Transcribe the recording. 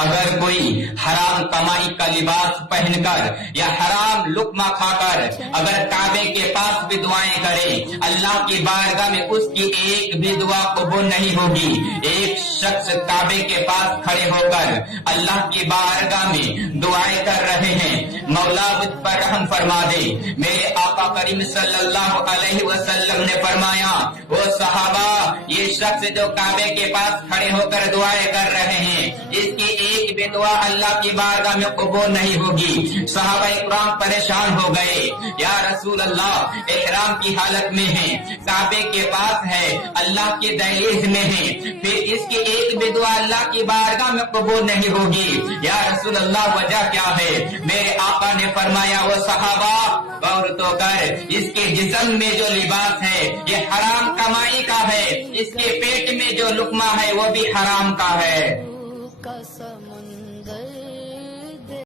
اگر کوئی حرام کمائی کا لباس پہن کر یا حرام لقمہ کھا کر اگر کعبے کے پاس بھی دعائیں کرے، اللہ کی بارگاہ میں اس کی ایک بھی دعا قبول نہیں ہوگی۔ ایک شخص کعبے کے پاس کھڑے ہو کر اللہ کی بارگاہ میں دعائیں کر رہے ہیں، مولا مجھ پر رحم فرما دے۔ میرے آقا کریم صلی اللہ علیہ وسلم نے فرمایا، وہ صحابہ، یہ شخص جو کعبے کے پاس کھڑے ہو کر دعائیں کر رہے ہیں، اس کی ایک بھی دعا اللہ کی بارگاہ میں قبول نہیں ہوگی۔ صحابہ اکرام پریشان ہو گئے، یا رسول اللہ، احرام کی حالت میں ہیں، کعبے کے پاس ہے، اللہ کے دہلیز میں ہیں، پھر اس کی ایک بھی دعا اللہ کی بارگاہ میں قبول نہیں ہوگی، یا رسول اللہ وجہ کیا ہے؟ میرے آقا نے فرمایا، وہ صحابہ غور تو کر، اس کے جسم میں جو لباس ہے یہ حرام کمائی کا ہے، اس کے پیٹ میں جو لقمہ ہے وہ بھی حرام کا ہے۔